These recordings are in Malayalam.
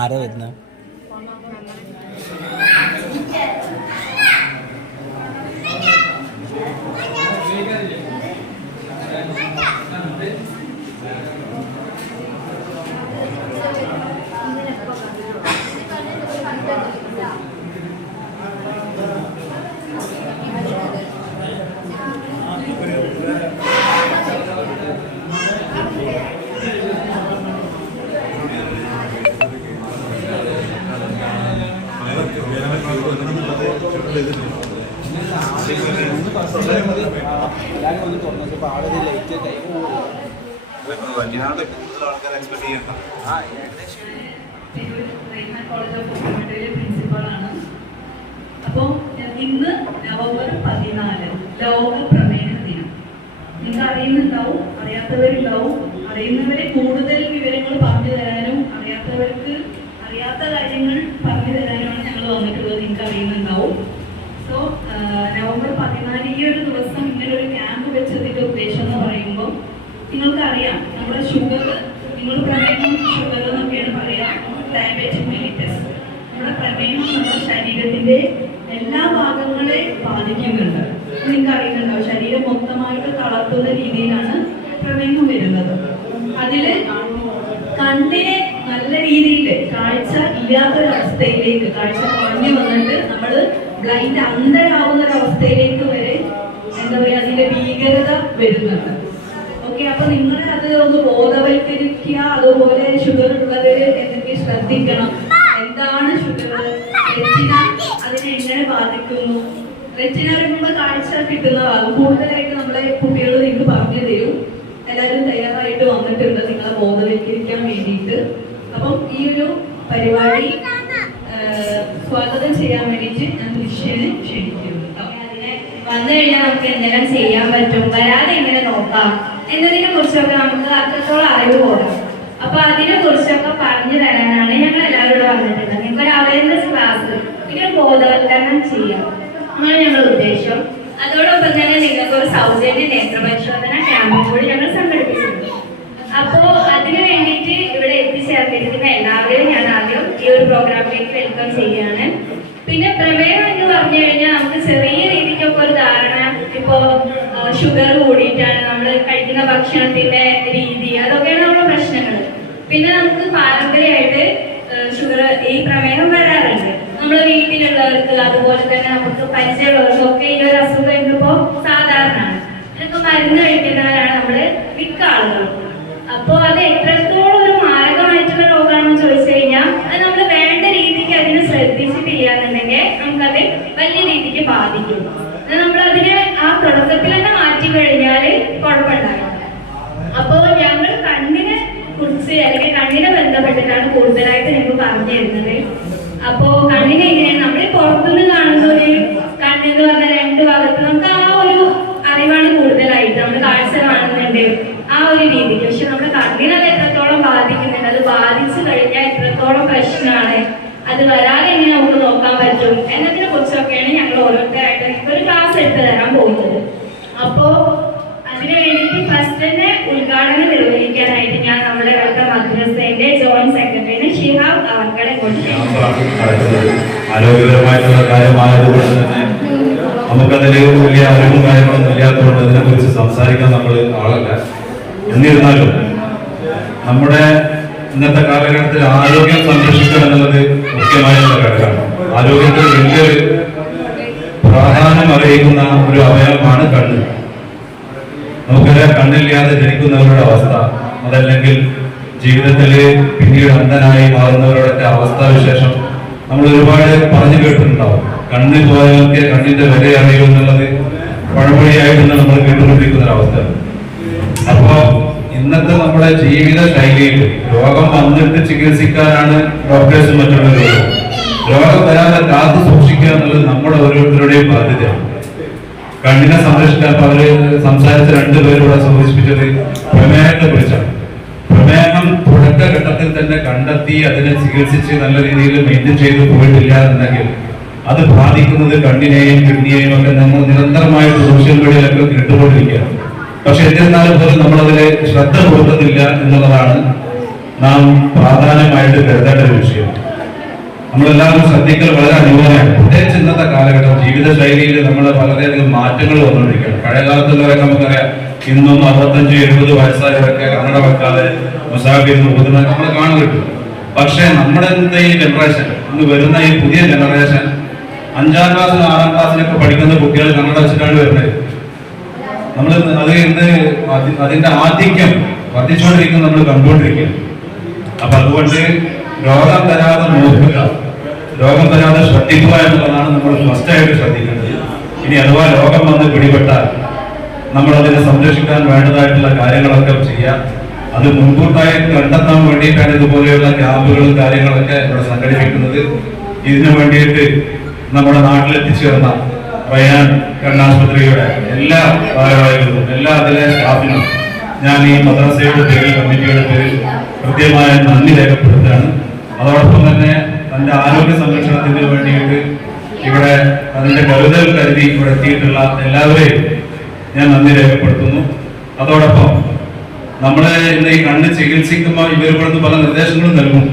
ആരാ വരുന്നത്? അപ്പോൾ ഇന്ന് നവംബർ 14 ലോക പ്രമേഹ ദിനം. നിങ്ങൾ അറിയുന്നുണ്ടാവും, അറിയാത്തവരുണ്ടാവും. അറിയുന്നവരെ കൂടുതൽ വിവരങ്ങൾ പറഞ്ഞു തരാനും അറിയാത്തവർക്ക് അറിയാത്ത കാര്യങ്ങൾ പറഞ്ഞു തരാനുമാണ് ഞങ്ങൾ വന്നിട്ടുള്ളത്. നിങ്ങൾക്ക് അറിയുന്നുണ്ടാവും. സോ നവംബർ 14 ഈ ഒരു ദിവസം ഇങ്ങനെ ഒരു ക്യാമ്പ് വെച്ചതിന്റെ ഉദ്ദേശം എന്ന് പറയുമ്പോൾ നിങ്ങൾക്കറിയാം, നമ്മുടെ ഷുഗർ, നിങ്ങൾ പ്രമേഹം ഷുഗർ എന്നൊക്കെയാണ് പറയാം, ഡയബറ്റിക് മെലിറ്റസ്. നമ്മുടെ പ്രമേഹം നമ്മുടെ ശരീരത്തിന്റെ എല്ലാ ഭാഗങ്ങളെ ബാധിക്കുന്നുണ്ട്. നിങ്ങൾക്ക് അറിയുന്നുണ്ടാവും, ശരീരം മൊത്തമായിട്ട് തളർത്തുന്ന രീതിയിലാണ് പ്രമേഹം വരുന്നത്. അതില് കണ്ണിനെ നല്ല രീതിയിൽ കാഴ്ച ഇല്ലാത്തൊരവസ്ഥയിലേക്ക്, കാഴ്ച കുറഞ്ഞു വന്നിട്ട് നമ്മൾ ബ്ലൈൻഡ് അന്ധരാവുന്ന ഒരവസ്ഥയിലേക്ക് വരെ എന്താ പറയുക, അതിന്റെ ഭീകരത വരുന്നുണ്ട്. ഓക്കെ, അപ്പൊ നിങ്ങൾ അത് ഒന്ന് ബോധവൽക്കരിക്കുക. അതുപോലെ ഷുഗർ ഉള്ളവര് എന്തെങ്കിലും ശ്രദ്ധിക്കണം. എന്താണ് ഷുഗർ, റെറ്റിന അതിനെ എങ്ങനെ ബാധിക്കുന്നു? റെറ്റിന നമ്മൾ കാഴ്ച കിട്ടുന്നതാകും. കൂടുതലായിട്ട് നമ്മളെ കുട്ടികൾ നിങ്ങൾക്ക് പറഞ്ഞു തരും. എല്ലാവരും തയ്യാറായിട്ട് വന്നിട്ടുണ്ട് നിങ്ങളെ ബോധവൽക്കരിക്കാൻ വേണ്ടിയിട്ട്. അപ്പം ഈ ഒരു പരിപാടി സ്വാഗതം ചെയ്യാൻ വേണ്ടിയിട്ട് ഞാൻ ദൃശ്യനെ ക്ഷണിക്കുന്നു. വന്നു കഴിഞ്ഞാൽ നമുക്ക് എന്തെല്ലാം ചെയ്യാൻ പറ്റും, വരാതെ എങ്ങനെ നോക്കാം എന്നതിനെ കുറിച്ചൊക്കെ നമുക്ക് അത്രത്തോളം അറിവ് പോകണം. അപ്പൊ അതിനെ കുറിച്ചൊക്കെ പറഞ്ഞു തരാനാണ് ഞങ്ങൾ എല്ലാവരോടും വന്നിട്ടുള്ളത്. നിങ്ങൾക്ക് ഒരു അവയർനെസ് ക്ലാസ്, പിന്നെ ബോധവൽക്കരണം ചെയ്യാം എന്നാണ് ഞങ്ങളുടെ ഉദ്ദേശം. അതോടൊപ്പം തന്നെ നിങ്ങൾക്ക് ഒരു സൗജന്യ നേത്രപരിശോധന ക്യാമ്പും കൂടി ഞങ്ങൾ സംഘടിപ്പിച്ചിട്ടുണ്ട്. അപ്പോ അതിനു വേണ്ടിയിട്ട് ഇവിടെ എത്തിച്ചേർന്നിരിക്കുന്ന എല്ലാവരെയും ഞാൻ ആദ്യം ഈ ഒരു പ്രോഗ്രാമിലേക്ക് വെൽക്കം ചെയ്യാണ്. പിന്നെ പ്രമേഹം എന്ന് പറഞ്ഞു കഴിഞ്ഞാൽ നമുക്ക് ചെറിയ രീതിക്കൊക്കെ ഒരു ധാരണ, ഇപ്പോ ഷുഗർ കൂടിയിട്ടാണ്, നമ്മൾ കഴിക്കുന്ന ഭക്ഷണത്തിന്റെ രീതി, അതൊക്കെയാണ് നമ്മുടെ പ്രശ്നങ്ങൾ. പിന്നെ നമുക്ക് പാരമ്പര്യമായിട്ട് ഷുഗർ, ഈ പ്രമേഹം വരാറുണ്ട് നമ്മുടെ വീട്ടിലുള്ളവർക്ക്, അതുപോലെ തന്നെ നമുക്ക് പരിചയമുള്ളവർക്കൊക്കെ ഈ ഒരു അസുഖം ഇന്നിപ്പോ സാധാരണമാണ്. ഇതൊക്കെ മരുന്ന് കഴിക്കുന്നവരാണ് നമ്മള് മിക്ക ആളുകളും. അപ്പോ അത് എത്രത്തോളം ഒരു മാരകമായിട്ടുള്ള രോഗമാണെന്ന് ചോദിച്ചു കഴിഞ്ഞാൽ അത് നമ്മൾ വേണ്ട രീതിക്ക് അതിനെ ശ്രദ്ധിച്ചിട്ടില്ല എന്നുണ്ടെങ്കിൽ നമുക്കത് വലിയ രീതിക്ക് ബാധിക്കും. നമ്മൾ അതിനെ ആ തുടക്കത്തിൽ തന്നെ മാറ്റി കഴിഞ്ഞാല് കുഴപ്പമുണ്ടാവില്ല. അപ്പോൾ ഞങ്ങൾ കണ്ണിനെ കുറിച്ച് അല്ലെങ്കിൽ കണ്ണിനെ ബന്ധപ്പെട്ടിട്ടാണ് കൂടുതലായിട്ട് നിങ്ങൾ പറഞ്ഞു തരുന്നത്. അപ്പോ കണ്ണിനെ എങ്ങനെയാണ് നമ്മൾ പുറത്തുനിന്ന് കാണുന്ന ഒരു കണ്ണെന്ന് പറഞ്ഞാൽ രണ്ട് ഭാഗത്ത് നമുക്ക് ആ ഒരു അറിവാണ് കൂടുതലായിട്ട്, നമ്മൾ കാഴ്ച കാണുന്നുണ്ട് ആ ഒരു രീതിക്ക്. പക്ഷെ നമ്മുടെ കണ്ണിനെ അത് എത്രത്തോളം ബാധിക്കുന്നുണ്ട്, അത് ബാധിച്ചു കഴിഞ്ഞാൽ എത്രത്തോളം പ്രശ്നമാണ്, അത് വരാതെ എങ്ങനെ നമുക്ക് നോക്കാൻ പറ്റും എന്നതിനെ കുറിച്ചൊക്കെയാണ് ഞങ്ങൾ ഓരോരുത്തരായിട്ട് ഒരു ക്ലാസ് എടുത്ത് തരാൻ പോകുന്നത്. അപ്പോ അതിനു വേണ്ടിയിട്ട് ഫസ്റ്റ് തന്നെ ഉദ്ഘാടനം നിർവഹിക്കാനായിട്ട് ഞാൻ നമ്മുടെ അടുത്ത മദ്രസയുടെ ജോയിന്റ് സെക്രട്ടറി ഷിഹാബ് അവർക്കടെ ആരോഗ്യപരമായിട്ടുള്ള കാര്യമായതുകൊണ്ട് തന്നെ നമുക്കതിൽ വലിയ അറിവും കാര്യങ്ങളൊന്നും ഇല്ലാത്തതുകൊണ്ട് അതിനെ കുറിച്ച് സംസാരിക്കാൻ നമ്മൾ ആളല്ല. എന്നിരുന്നാലും നമ്മുടെ ഇന്നത്തെ കാലഘട്ടത്തിൽ ആരോഗ്യം സംരക്ഷിക്കുക എന്നുള്ളത് മുഖ്യമായിട്ടുള്ള ഘടകമാണ്. ആരോഗ്യത്തിൽ വലിയൊരു പ്രാധാന്യം അറിയിക്കുന്ന ഒരു അവയവമാണ് കണ്ണ്. നമുക്കറിയാം, കണ്ണില്ലാതെ ജനിക്കുന്നവരുടെ അവസ്ഥ, അതല്ലെങ്കിൽ ജീവിതത്തിൽ പിന്നീട് അന്ധനായി മാറുന്നവരുടെ അവസ്ഥാവിശേഷം നമ്മൾ ഒരുപാട് പറഞ്ഞു കേട്ടിട്ടുണ്ടാവും. കണ്ണ് പോയവർക്ക് കണ്ണിന്റെ വില അറിയൂ എന്നുള്ളത് പഴമൊഴിയായിട്ടാണ് നമ്മൾ കേട്ടുകൊണ്ടിരിക്കുന്ന ഒരവസ്ഥ. അപ്പോ ഇന്നത്തെ നമ്മുടെ ജീവിത ശൈലിയിൽ രോഗം വന്നിട്ട് ചികിത്സിക്കാനാണ് ഡോക്ടേഴ്സും മറ്റുള്ളവരും. രോഗം വരാതെ കാത്തു സൂക്ഷിക്കുക എന്നുള്ളത് നമ്മുടെ ഓരോരുത്തരുടെയും ബാധ്യതയാണ്. കണ്ണിനെ സംരക്ഷിക്കാൻ അപ്പൊ അവര് സംസാരിച്ച രണ്ടുപേരോട് സൂചിപ്പിച്ചത് പ്രമേഹത്തെ കുറിച്ചാണ്. പ്രമേഹം തുടക്കഘട്ടത്തിൽ തന്നെ കണ്ടെത്തി അതിനെ ചികിത്സിച്ച് നല്ല രീതിയിൽ മെയിൻറ്റെയിൻ ചെയ്ത് പോയിട്ടില്ല എന്നുണ്ടെങ്കിൽ അത് ബാധിക്കുന്നത് കണ്ണിനെയും കിഡ്നിയെയും ഒക്കെ നമ്മൾ നിരന്തരമായിട്ട് സോഷ്യൽ മീഡിയയിലൊക്കെ കേട്ടുകൊണ്ടിരിക്കുകയാണ്. പക്ഷെ എന്നിരുന്നാലും പോലും നമ്മളതിൽ ശ്രദ്ധ കൊടുക്കുന്നില്ല എന്നുള്ളതാണ് നാം പ്രാധാന്യമായിട്ട് കരുതേണ്ട ഒരു വിഷയം. നമ്മളെല്ലാവരും ശ്രദ്ധിക്കൽ വളരെ അനിവാര്യമാണ്. പ്രത്യേകിച്ച് ഇന്നത്തെ കാലഘട്ടം ജീവിതശൈലിയിൽ നമ്മൾ വളരെയധികം മാറ്റങ്ങൾ വന്നുകൊണ്ടിരിക്കുകയാണ്. പഴയ കാലത്തുള്ളവരൊക്കെ നമുക്കറിയാം, ഇന്നും 65-70 വയസ്സായവരൊക്കെ കണ്ണട വെക്കാതെ മുസാഫിർ പോകുന്നത് നമ്മൾ കാണുന്നുണ്ട്. പക്ഷെ നമ്മുടെ ഇന്നത്തെ ഈ ജനറേഷൻ, ഇന്ന് വരുന്ന ഈ പുതിയ ജനറേഷൻ 5ാം ക്ലാസ്സിലും 6ാം ക്ലാസ്സിലൊക്കെ പഠിക്കുന്ന കുട്ടികൾ കണ്ണട വെച്ചിട്ടാണ് വരുന്നത്. നമ്മൾ അത് ഇന്ന് അതിന്റെ ആധിക്യം വർദ്ധിച്ചുകൊണ്ടിരിക്കുന്നത് നമ്മൾ കണ്ടുകൊണ്ടിരിക്കുകയാണ്. അപ്പൊ അതുകൊണ്ട് രോഗം തരാതെ നോക്കുക, രോഗം തരാതെ ശ്രദ്ധിക്കുക എന്നുള്ളതാണ് നമ്മൾ ഫസ്റ്റായിട്ട് ശ്രദ്ധിക്കേണ്ടത്. ഇനി അഥവാ രോഗം വന്ന് പിടിപെട്ടാൽ നമ്മൾ അതിനെ സംരക്ഷിക്കാൻ വേണ്ടതായിട്ടുള്ള കാര്യങ്ങളൊക്കെ ചെയ്യാം. അത് മുൻകൂട്ടായി കണ്ടെത്താൻ വേണ്ടിയിട്ടാണ് ഇതുപോലെയുള്ള ക്യാമ്പുകളും കാര്യങ്ങളൊക്കെ ഇവിടെ സംഘടിപ്പിക്കുന്നത്. ഇതിനു വേണ്ടിയിട്ട് നമ്മുടെ നാട്ടിലെത്തിച്ചേർന്ന റയാൻ കണ്ണാശുപത്രിയുടെ എല്ലാ ഭാരവാഹികളും എല്ലാ അതിലെ സ്റ്റാഫിനും ഞാൻ ഈ മദ്രസയുടെ പേരിൽ, കമ്മിറ്റിയുടെ പേരിൽ കൃത്യമായ നന്ദി രേഖപ്പെടുത്തുകയാണ്. അതോടൊപ്പം തന്നെ തന്റെ ആരോഗ്യ സംരക്ഷണത്തിന് വേണ്ടിയിട്ട് ഇവിടെ അതിന്റെ കരുതൽ കരുതി ഇവിടെ എത്തിയിട്ടുള്ള എല്ലാവരെയും ഞാൻ നന്ദി രേഖപ്പെടുത്തുന്നു. അതോടൊപ്പം നമ്മളെ ഇന്ന് ഈ കണ്ണ് ചികിത്സിക്കുമ്പോൾ ഇവർ ഇവിടുന്ന് പല നിർദ്ദേശങ്ങളും നൽകും.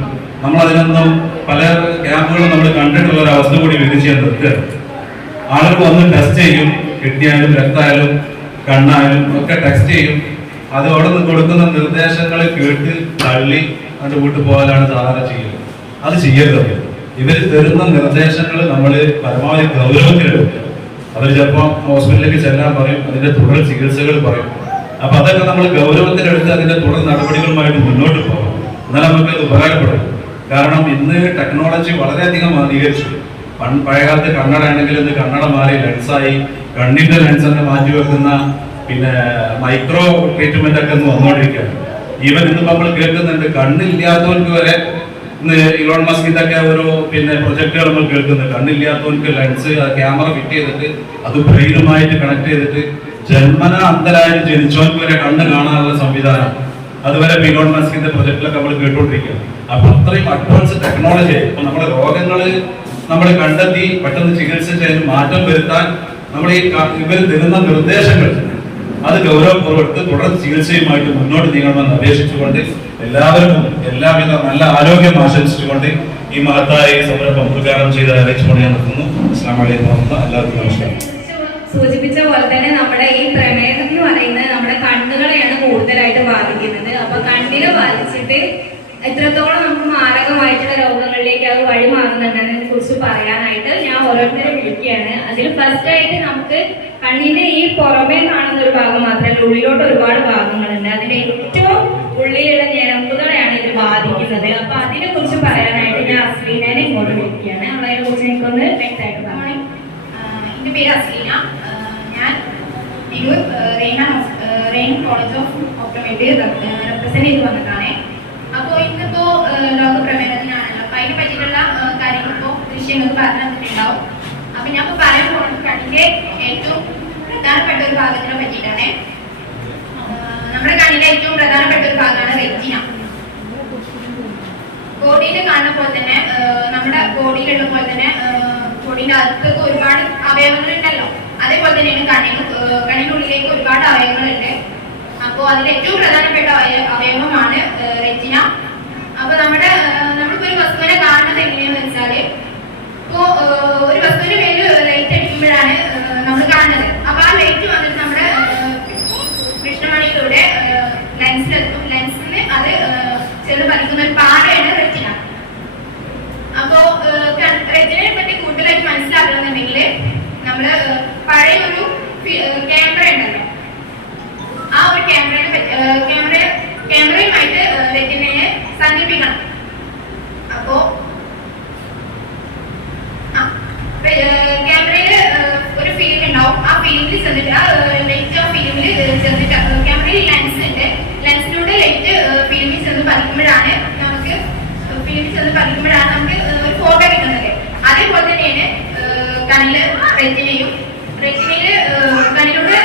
നമ്മൾ അതിനൊന്നും പല ക്യാമ്പുകളും നമ്മൾ കണ്ടിട്ടുള്ള ഒരു അവസ്ഥ കൂടി വിധിച്ച് ഞാൻ നിർത്തുകയാണ്. ആളുകൾ വന്ന് ടെസ്റ്റ് ചെയ്യും, കിഡ്നിയായാലും രക്തമായാലും കണ്ണായാലും ഒക്കെ ടെസ്റ്റ് ചെയ്യും. അത് അവിടെ നിന്ന് കൊടുക്കുന്ന നിർദ്ദേശങ്ങൾ കേട്ട് തള്ളി അതിന്റെ വീട്ടിൽ പോകാനാണ് സാധാരണ ചെയ്യുന്നത്. അത് ചെയ്യരുത്. ഇവർ തരുന്ന നിർദ്ദേശങ്ങൾ നമ്മൾ പരമാവധി ഗൗരവത്തിലെടുക്കുക. അവർ ചിലപ്പോൾ ഹോസ്പിറ്റലിലേക്ക് ചെല്ലാൻ പറയും, അതിന്റെ തുടർ ചികിത്സകൾ പറയും. അപ്പൊ അതൊക്കെ നമ്മൾ ഗൗരവത്തിലെടുത്ത് അതിന്റെ തുടർ നടപടികളുമായിട്ട് മുന്നോട്ട് പോകാം. എന്നാൽ നമുക്ക് അത് ഉപകാരപ്പെടും. കാരണം ഇന്ന് ടെക്നോളജി വളരെയധികം അധികരിച്ചു. പഴയകാലത്ത് കണ്ണട ആണെങ്കിൽ ഇന്ന് കണ്ണട മാറി ലെൻസായി, കണ്ണിന്റെ ലെൻസ് തന്നെ മാറ്റി വെക്കുന്ന പിന്നെ മൈക്രോ ട്രീറ്റ്മെന്റ് ഒക്കെ ഒന്ന് വന്നുകൊണ്ടിരിക്കുകയാണ്. ഈവൻ ഇന്ന് നമ്മൾ കേൾക്കുന്നുണ്ട്, കണ്ണില്ലാത്തവർക്ക് വരെ ഇന്ന് ഇലോൺ മസ്കിന്റെ ഒക്കെ ഒരു പിന്നെ പ്രൊജക്ടുകൾ നമ്മൾ കേൾക്കുന്നുണ്ട്. കണ്ണില്ലാത്തവർക്ക് ലെൻസ് ക്യാമറ ഫിറ്റ് ചെയ്തിട്ട് അത് ബ്രെയിനുമായിട്ട് കണക്ട് ചെയ്തിട്ട് ജന്മന അന്ധരായിട്ട് ജനിച്ചവർക്ക് വരെ കണ്ണ് കാണാനുള്ള സംവിധാനം അതുവരെ ഇലോൺ മസ്കിന്റെ പ്രൊജക്ടിലൊക്കെ നമ്മൾ കേട്ടുകൊണ്ടിരിക്കുകയാണ്. അപ്പൊ അത്രയും അഡ്വാൻസ് ടെക്നോളജി. ഇപ്പൊ നമ്മുടെ രോഗങ്ങള് നമ്മൾ കണ്ടെത്തി പെട്ടെന്ന് ചികിത്സ ചെയ്ത് മാറ്റം വരുത്താൻ നമ്മൾ ഈ ഇവർ തരുന്ന നിർദ്ദേശങ്ങൾ അത് ഗൗരവപൂർവ്വം തുടർ ചികിത്സയുമായിട്ട് മുന്നോട്ട് നീങ്ങണമെന്ന് അപേക്ഷിച്ചുകൊണ്ട് എല്ലാവർക്കും എല്ലാവിധ നല്ല ആരോഗ്യം ആശംസിച്ചുകൊണ്ട് ഈ മഹത്തായ സംരംഭം ഉദ്ഘാടനം ചെയ്ത് അറിയിച്ചുകൊണ്ട് ഞാൻ നിർത്തുന്നു. അസ്സലാമു അലൈക്കും. എല്ലാവർക്കും നമസ്കാരം. സൂചിപ്പിച്ച പോലെ തന്നെ നമ്മുടെ ഈ പ്രമേഹം എന്ന് പറയുന്നത് നമ്മുടെ കണ്ണുകളെയാണ് കൂടുതലായിട്ട് ബാധിക്കുന്നത്. അപ്പൊ കണ്ണിനെ ബാധിച്ചിട്ട് എത്രത്തോളം നമുക്ക് മാരകമായിട്ടുള്ള രോഗങ്ങളിലേക്ക് അത് വഴിമാറുന്നുണ്ടെന്നതിനെ കുറിച്ച് പറയാനായിട്ട് ഞാൻ ഓരോരുത്തരെ വിളിക്കുകയാണ്. അതിൽ ഫസ്റ്റ് ആയിട്ട് നമുക്ക് കണ്ണിന്റെ ഈ പുറമേ കാണുന്ന ഒരു ഭാഗം മാത്രമല്ല, ഉള്ളിലോട്ട് ഒരുപാട് ഭാഗങ്ങളുണ്ട്. അതിന്റെ ഏറ്റവും ഉള്ളിലുള്ള ഞരമ്പുകളെയാണ് ഇത് ബാധിക്കുന്നത്. അപ്പൊ അതിനെ കുറിച്ച് പറയാനായിട്ട് ഞാൻ അസ്ലീനെ ഇങ്ങോട്ട് വിളിക്കുകയാണ്. അവളതിനെ കുറിച്ച് എനിക്കൊന്ന് വ്യക്തമായിട്ട് പറയാം. എൻ്റെ പേര് അസ്ലീന. ഞാൻ Tirur rain college of optometry represent ചെയ്ത് വന്നതാണ്. അപ്പോൾ ഇന്നിപ്പോ ലോക പ്രമേഹത്തിനാണല്ലോ. അപ്പൊ അതിനെ പറ്റിയിട്ടുള്ള കാര്യങ്ങൾ ഇപ്പോൾ ദൃശ്യങ്ങൾക്ക് പറഞ്ഞു തന്നിട്ടുണ്ടാവും. അപ്പൊ ഞാൻ ഇപ്പോൾ പറയാൻ പോകുന്നത് കണ്ണിന്റെ ഏറ്റവും പ്രധാനപ്പെട്ട ഒരു ഭാഗത്തിനെ പറ്റിയിട്ടാണ്. നമ്മുടെ കണ്ണിന്റെ ഏറ്റവും പ്രധാനപ്പെട്ട ഒരു ഭാഗമാണ് റെറ്റിന. ബോഡിയിൽ കാണുന്ന പോലെ തന്നെ നമ്മുടെ ബോഡിയിലുള്ള പോലെ തന്നെ ബോഡിന്റെ അകത്തൊക്കെ ഒരുപാട് അവയവങ്ങൾ ഉണ്ടല്ലോ. അതേപോലെ തന്നെയാണ് കണ്ണിനുള്ളിലേക്ക് ഒരുപാട് അവയവങ്ങളുണ്ട്. അപ്പോ അതിൽ ഏറ്റവും പ്രധാനപ്പെട്ട അവയവമാണ് റെറ്റിന. അപ്പൊ നമ്മളിപ്പോ ഒരു വസ്തുവിനെ കാണുന്നത് എങ്ങനെയാന്ന് വെച്ചാല്, ഇപ്പോ ഒരു വസ്തുവിന്റെ മേലിൽ ലൈറ്റ് അടിക്കുമ്പോഴാണ് നമ്മൾ കാണുന്നത്. അപ്പൊ ആ ലൈറ്റ് വന്നിട്ട് നമ്മുടെ കൃഷ്ണമണിയിലൂടെ ലെൻസിലെത്തും. ലെൻസിന് അത് ചെറു പതിക്കുന്ന ഒരു പാടയാണ് റെറ്റിന. അപ്പോ റെറ്റിനയെ പറ്റി കൂടുതലായിട്ട് മനസ്സിലാക്കണമെന്നുണ്ടെങ്കിൽ നമ്മള് പഴയ ഒരു ക്യാമറ ഉണ്ടല്ലോ, ആ ഒരു ക്യാമറയുമായിട്ട് റെറ്റിനയെ സങ്കല്പിക്കണം. അപ്പോ ക്യാമറയില് ഒരു ഫിലിം ഉണ്ടാവും. ആ ഫിലിമിൽ ചെന്നിട്ട് ലൈറ്റ് ആ ഫിലിമിൽ ചെന്നിട്ട് ക്യാമറയിൽ ലെൻസ് ഉണ്ട്. ലെൻസിലൂടെ ലൈറ്റ് ഫിലിമിൽ ചെന്ന് പതിക്കുമ്പോഴാണ് നമുക്ക് ഒരു ഫോട്ടോ കിട്ടുന്നത്. അതേപോലെ തന്നെയാണ് കണ്ണില് റെറ്റിനയില് കണ്ണിലൂടെ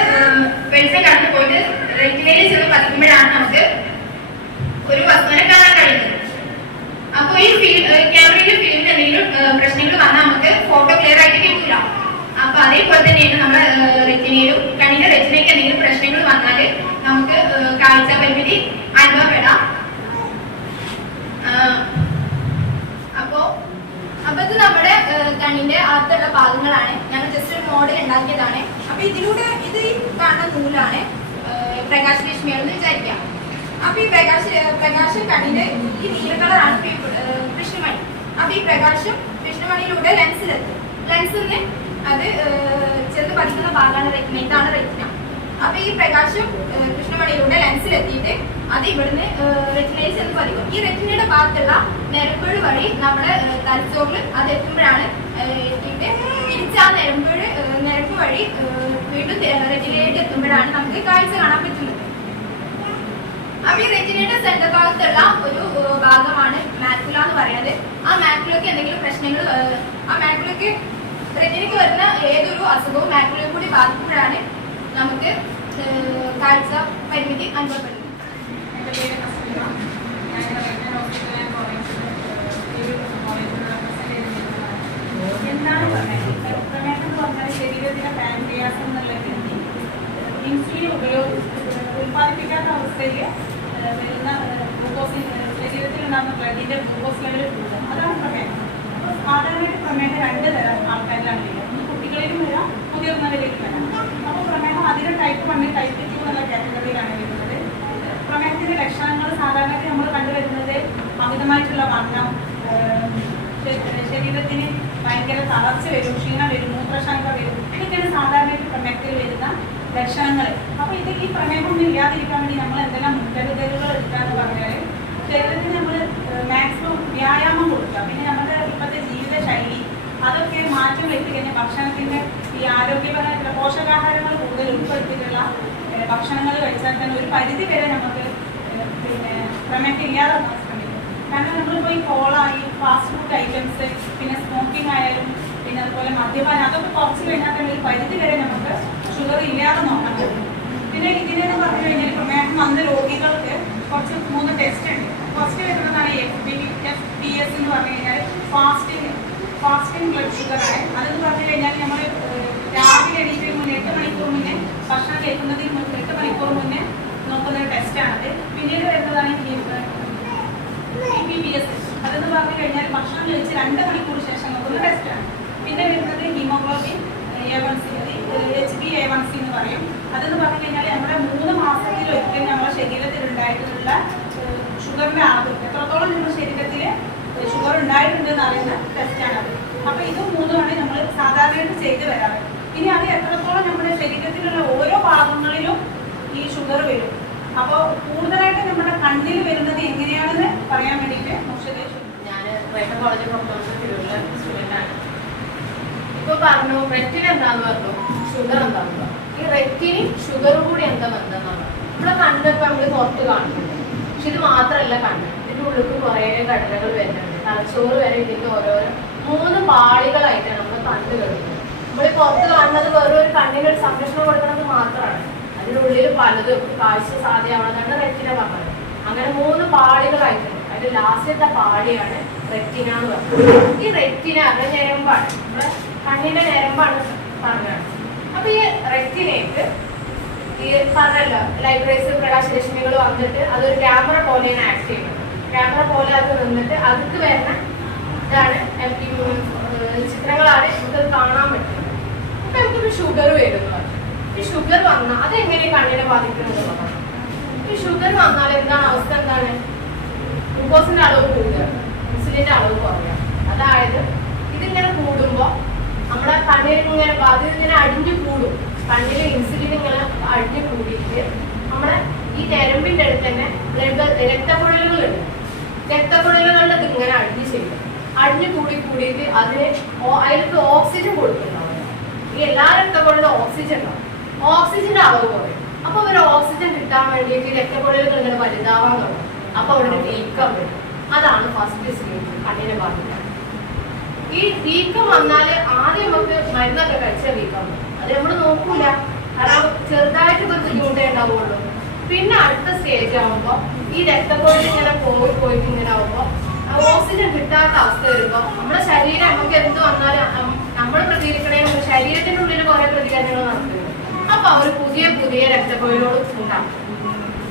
വെളിച്ചം കടന്നു പോയിട്ട് റെറ്റിനയിൽ ചെന്ന് പതിക്കുമ്പോഴാണ് നമുക്ക് ഒരു വസ്തുവിനെ കാണാൻ കഴിയുന്നത്. അപ്പൊ ഈ ക്യാമറയിലെ ഫിലിമിൽ എന്തെങ്കിലും പ്രശ്നങ്ങൾ വന്നാൽ നമുക്ക് ഫോട്ടോ ക്ലിയർ ആയിട്ട് കിട്ടില്ല. അപ്പൊ അതേപോലെ തന്നെയാണ് നമ്മുടെ റെറ്റിനയിലും കണ്ണിന്റെ റെറ്റിനയ്ക്ക് എന്തെങ്കിലും പ്രശ്നങ്ങൾ വന്നാൽ മോഡൽ ഉണ്ടാക്കിയതാണ്. അപ്പൊ ഇതിലൂടെ ഇത് ഈ കാണുന്ന നൂലാണ് പ്രകാശരശ്മികൾ എന്ന് വിചാരിക്കാം. അപ്പൊ ഈ പ്രകാശം കണ്ണിന്റെ ഈ നീല കളറാണ് കൃഷ്ണമണി. അപ്പൊ ഈ പ്രകാശം കൃഷ്ണമണിയിലൂടെ ലെൻസിലെത്തും. ലെൻസിൽ നിന്ന് അത് ചെന്ന് പതിക്കുന്ന ഭാഗമാണ് റെറ്റിന. ഇതാണ് റെറ്റിന. അപ്പൊ ഈ പ്രകാശം കൃഷ്ണമണിയിലൂടെ ലെൻസിലെത്തിയിട്ട് അത് ഇവിടുന്ന് റെറ്റിനയിൽ ചെന്ന് പതിക്കും. ഈ റെറ്റിനയുടെ ഭാഗത്തുള്ള ഞരമ്പുകൾ വഴി നമ്മുടെ തലച്ചോറിൽ അത് എത്തുമ്പോഴാണ് എത്തിയിട്ട് തിരിച്ച് ആ ഞരമ്പ് വഴി വീണ്ടും റെറ്റിനയിലേക്ക് എത്തുമ്പോഴാണ് നമുക്ക് കാഴ്ച കാണാൻ പറ്റുന്നത്. അപ്പൊ ഈ റെറ്റിനയുടെ സെന്റർ ഭാഗത്തുള്ള ഒരു ഭാഗമാണ് മാക്കുല എന്ന് പറയുന്നത്. ആ മാക്കുലയ്ക്ക് എന്തെങ്കിലും പ്രശ്നങ്ങൾ, ആ മാക്കുലയ്ക്ക് റെറ്റിനയ്ക്ക് വരുന്ന ഏതൊരു അസുഖവും മാക്കുലയെ കൂടി ബാധിക്കുമ്പോഴാണ് നമുക്ക് കാഴ്ച പരിമിതി അനുഭവപ്പെടുന്നത്. എൻ്റെ പേര് കസ്തൂര. ഞാൻ റെറ്റിന ഹോസ്പിറ്റലിലെ എന്താണ് പ്രമേഹം? പ്രമേഹം എന്ന് പറഞ്ഞാൽ ശരീരത്തിലെ പാൻക്രിയാസ് എന്നുള്ള ഗ്രന്ഥി ഇൻസുലിൻ ഉൽപ്പാദിപ്പിക്കാത്ത അവസ്ഥയിൽ വരുന്ന ഗ്ലൂക്കോസ്, ശരീരത്തിലുണ്ടാകുന്ന ബ്ലഡിൻ്റെ ഗ്ലൂക്കോസ് ലെവൽ കൂടുക, അതാണ് പ്രമേഹം. അപ്പോൾ സാധാരണയായിട്ട് പ്രമേഹം 2 തരം ആൾക്കാരിലാണ് വരിക. ഒന്ന് കുട്ടികളിലും വരാം, മുതിർന്നവരിലും വരാം. അപ്പോൾ പ്രമേഹം അതിന് ടൈപ്പ് 1, ടൈപ്പ് 2 എന്നുള്ള കാറ്റഗറിയിലാണ് വരുന്നത്. പ്രമേഹത്തിൻ്റെ ലക്ഷണങ്ങൾ സാധാരണയായിട്ട് നമ്മൾ കണ്ടുവരുന്നത് അമിതമായിട്ടുള്ള വണ്ണം, ശരീരത്തിന് ഭയങ്കര തളർച്ച വരും, ക്ഷീണം വരും, മൂത്രശങ്ക വരും. ഇതൊക്കെയാണ് സാധാരണയായിട്ട് പ്രമേഹത്തിൽ വരുന്ന ലക്ഷണങ്ങൾ. അപ്പോൾ ഇത് ഈ പ്രമേഹമൊന്നും ഇല്ലാതിരിക്കാൻ വേണ്ടി നമ്മൾ എന്തെല്ലാം മുൻകരുതലുകൾ എടുക്കാന്ന് പറഞ്ഞാൽ ശരീരത്തിന് നമ്മൾ മാക്സിമം വ്യായാമം കൊടുക്കുക. പിന്നെ നമ്മുടെ ഇപ്പോഴത്തെ ജീവിതശൈലി അതൊക്കെ മാറ്റം വരുത്തി കഴിഞ്ഞാൽ ഭക്ഷണത്തിൻ്റെ ഈ ആരോഗ്യപരമായിട്ടുള്ള പോഷകാഹാരങ്ങൾ കൂടുതൽ ഉൾപ്പെടുത്തിയിട്ടുള്ള ഭക്ഷണങ്ങൾ കഴിച്ചാൽ തന്നെ ഒരു പരിധി വരെ നമുക്ക് പിന്നെ പ്രമേഹം ഇല്ലാതാക്കാൻ ശ്രമിക്കും. കാരണം നമ്മളിപ്പോൾ ഈ കോള, ഈ ഫാസ്റ്റ് ഫുഡ് ഐറ്റംസ്, പിന്നെ സ്മോക്കിംഗ് ആയാലും പിന്നെ അതുപോലെ മദ്യപാനം, അതൊക്കെ കുറച്ച് കഴിഞ്ഞാൽ തന്നെ ഒരു പരിധി വരെ നമുക്ക് ഷുഗർ ഇല്ലാതെ നോക്കാൻ പറ്റും. പിന്നെ ഇതിനെന്ന് പറഞ്ഞു കഴിഞ്ഞാൽ പ്രമേഹം വന്ന രോഗികൾക്ക് കുറച്ച് 3 ടെസ്റ്റ് ഉണ്ട്. ഫസ്റ്റ് വരുന്നതാണ് FBS എന്ന് പറഞ്ഞു കഴിഞ്ഞാൽ ഫാസ്റ്റിംഗ് ബ്ലഡ് ഷുഗറാണ്. അതെന്ന് പറഞ്ഞു കഴിഞ്ഞാൽ നമ്മൾ രാവിലെ എണീറ്റതിന് മുന്നേ 8 മണിക്കൂർ മുന്നേ ഭക്ഷണം കഴിക്കുന്നതിന് മുമ്പ് 8 മണിക്കൂർ മുന്നേ നോക്കുന്ന ഒരു ടെസ്റ്റാണത്. പിന്നീട് വരുന്നതാണ് PPS. അതെന്ന് പറഞ്ഞു കഴിഞ്ഞാൽ ഭക്ഷണം കഴിച്ച് 2 മണിക്കൂർ ശേഷം നോക്കുന്ന ടെസ്റ്റാണ്. പിന്നെ വരുന്നത് ഹീമോഗ്ലോബിൻ A1C, HbA1c എന്ന് പറയും. അതെന്ന് പറഞ്ഞു കഴിഞ്ഞാൽ നമ്മുടെ 3 മാസത്തിലൊരിക്കൽ നമ്മുടെ ശരീരത്തിൽ ഉണ്ടായിട്ടുള്ള ഷുഗറിൻ്റെ അളവ് എത്രത്തോളം നമ്മുടെ ശരീരത്തിൽ ഷുഗർ ഉണ്ടായിട്ടുണ്ടെന്ന് അറിയുന്ന ടെസ്റ്റാണത്. അപ്പോൾ ഇതും 3മാണ് നമ്മൾ സാധാരണയായിട്ട് ചെയ്ത് വരാറ്. ഇനി അത് എത്രത്തോളം നമ്മുടെ ശരീരത്തിലുള്ള ഓരോ ഭാഗങ്ങളിലും ഈ ഷുഗർ വരും. അപ്പോൾ കൂടുതലായിട്ട് നമ്മുടെ കണ്ണിൽ വരുന്നത് എങ്ങനെയാണെന്ന് പറയാൻ വേണ്ടിയിട്ട് ഞാൻ റെറ്റിന കോളേജ് തിരുവല്ല സ്റ്റുഡൻ്റാണ്. ഇപ്പോൾ പറഞ്ഞു റെറ്റിന എന്താന്ന് പറഞ്ഞു, ഷുഗർ എന്താന്ന് പറഞ്ഞു. ഈ റെറ്റിനും ഷുഗറും കൂടി എന്താ ബന്ധമെന്നാണ് നമ്മുടെ കണ്ണൊക്കെ നമ്മൾ പുറത്ത് കാണുന്നുണ്ട്. പക്ഷെ ഇത് മാത്രമല്ല കണ്ണ്, ഇതിൻ്റെ ഉള്ളിൽ കുറേ ഘടനകൾ വരുന്നുണ്ട്. തലച്ചോറ് വരെ ഇതിൻ്റെ ഓരോരോ 3 പാളികളായിട്ടാണ് നമ്മൾ കണ്ണ് കിടക്കുന്നത്. നമ്മൾ പുറത്ത് കാണുന്നത് വെറും ഒരു കണ്ണിനൊരു സംരക്ഷണം കൊടുക്കുന്നത് മാത്രമാണ്. അതിനുള്ളിൽ പലതും കാഴ്ച സാധ്യമാണെന്നാണ് റെറ്റിന പറഞ്ഞത്. അങ്ങനെ 3 പാളികളായിട്ടുണ്ട്. അതിൽ ലാസ്റ്റത്തെ പാളിയാണ് റെറ്റിന എന്ന് പറയുന്നത്. ഈ റെറ്റിന അത് ഞരമ്പാണ്, നമ്മുടെ കണ്ണിന്റെ ഞരമ്പാണ് പറഞ്ഞത്. അപ്പൊ ഈ റെറ്റിനയ്ക്ക് ഈ പറഞ്ഞല്ലോ ലൈബ്രറീസ് പ്രകാശരശ്മികൾ വന്നിട്ട് അതൊരു ക്യാമറ പോലെയാണ് ആക്ട് ചെയ്യുന്നത്. ക്യാമറ പോലെ അത് നിന്നിട്ട് അതിക്ക് വരുന്ന ഇതാണ് ചിത്രങ്ങളാണ് നമുക്ക് കാണാൻ പറ്റുന്നത്. അപ്പൊ നമുക്കൊരു ഷുഗർ വരുന്നു. ഈ ഷുഗർ വന്നാൽ അതെങ്ങനെ കണ്ണിനെ ബാധിക്കുന്നുള്ളതാണ്. ഈ ഷുഗർ വന്നാൽ എന്താണ് അവസ്ഥ? എന്താണ്? ഗ്ലൂക്കോസിന്റെ അളവ് കൂടുക, ഇൻസുലിന്റെ അളവ് കുറയുക. അതായത് ഇതിങ്ങനെ കൂടുമ്പോൾ നമ്മുടെ കണ്ണിൽ ഇങ്ങനെ ഇങ്ങനെ അടിഞ്ഞു കൂടും. കണ്ണിലെ ഇൻസുലിൻ ഇങ്ങനെ അടിഞ്ഞു കൂടിയിട്ട് നമ്മുടെ ഈ ഞരമ്പിന്റെ അടുത്ത് തന്നെ രക്തക്കുഴലുകളുണ്ട്. രക്തക്കുഴലുകളുടെ ഇത് ഇങ്ങനെ അടിഞ്ഞു ചെയ്യും. അടിഞ്ഞു കൂടിയിട്ട് അതിലേക്ക് ഓക്സിജൻ കൊടുക്കുന്നുണ്ടാവും. ഈ എല്ലാ രക്തക്കുഴലും ഓക്സിജൻ ഉണ്ടാവും. ഓക്സിജന്റെ അളവ് കുറയും. അപ്പൊ ഒരു ഓക്സിജൻ കിട്ടാൻ വേണ്ടിയിട്ട് രക്തക്കുഴലുകൾ ഇങ്ങനെ വലുതാവാൻ തുടങ്ങും. അപ്പൊ അവിടെ വീക്കം വരും. അതാണ് ഫസ്റ്റ് സ്റ്റേജ് കണ്ണിനെ ബാധിക്കുന്നത്. ഈ വീക്കം വന്നാല് ആദ്യം നമുക്ക് മരുന്നൊക്കെ കഴിച്ച വീക്കം വരും. അത് നമ്മൾ നോക്കൂല, കാരണം ചെറുതായിട്ട് ബുദ്ധിമുട്ടേ ഉണ്ടാവുള്ളൂ. പിന്നെ അടുത്ത സ്റ്റേജ് ആകുമ്പോൾ ഈ രക്തക്കുഴൽ ഇങ്ങനെ പോയിട്ട് ഇങ്ങനെ ആവുമ്പോൾ ഓക്സിജൻ കിട്ടാത്ത അവസ്ഥ വരുമ്പോൾ നമ്മുടെ ശരീരം നമുക്ക് എന്ത് വന്നാലും നമ്മൾ പ്രതികരിക്കണേ ശരീരത്തിന്റെ ഉള്ളിൽ കുറെ പ്രതികരണങ്ങൾ നടത്തുന്നു. അപ്പൊ അവർ പുതിയ രക്തക്കുഴലോട് ഉണ്ടാകും.